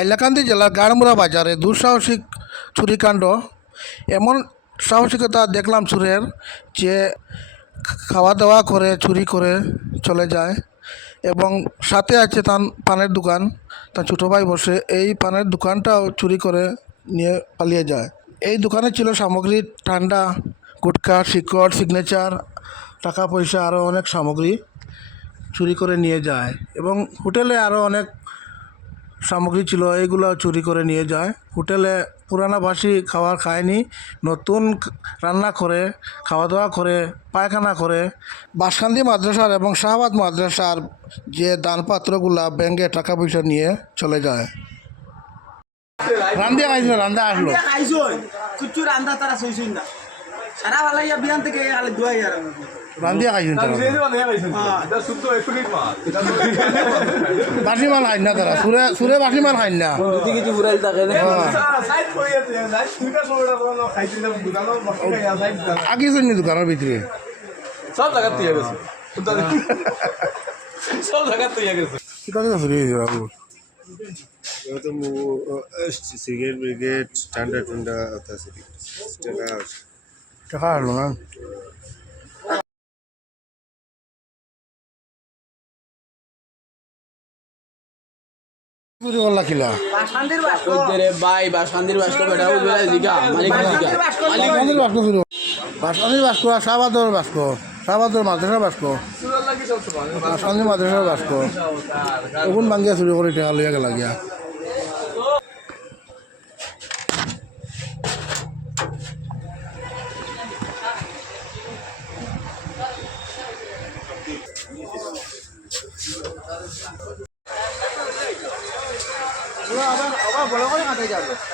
হাইলাকান্দি জেলার গাড়মুড়া বাজারে দুঃসাহসিক চুরিকাণ্ড এমন সাহসিকতা দেখলাম চুরের যে খাওয়া দাওয়া করে, চুরি করে চলে যায় এবং সাথে আছে তার পানের দোকান। তার ছোটো ভাই বসে এই পানের দোকানটাও চুরি করে নিয়ে পালিয়ে যায়। এই দোকানে ছিল সামগ্রী, ঠান্ডা, গুটকা, শিকড় সিগনেচার টাকা পয়সা আরও অনেক সামগ্রী চুরি করে নিয়ে যায় এবং হোটেলে আরও অনেক সামগ্রী ছিল এইগুলো চুরি করে নিয়ে যায়। হোটেলে পুরানা বাসি খাবার খায়নি, নতুন রান্না করে খাওয়া দাওয়া করে, পায়খানা করে। বাসকান্দি মাদ্রাসার এবং শাহবাদ মাদ্রাসার যে দানপাত্রগুলা ব্যাঙ্কে টাকা পয়সা নিয়ে চলে যায়। রান্দিয়া খাইছিল রান্দা আসলো। কুচু রান্দা তারা না। সারা ভালো ইয়া বিয়ান থেকে খালি দুয়াই আর রান্দিয়া খাইছিল তারা বাসি মাল খাই না তারা। সুরে সুরে বাসি মাল খাই না। কিছু কিছু ফুরাইল থাকে না। আগিয়েছেন নি দোকানের ভিতরে সব জায়গা তুই গেছে সব জায়গা তুই গেছে Eu tomo este cigarro brigade, Claro, man. বাসকান্দির বাসক। সাবাদর বাস্ক। সাবাদর মাদ্রাসা বাস্ক। বাসকান্দির মাদ্রাসার বাস্ক। এখন বাঙ্গিয়া চুরি করে টেকা লইয়া গেলা গিয়া। આવા ભણવા કાંઠે જાવ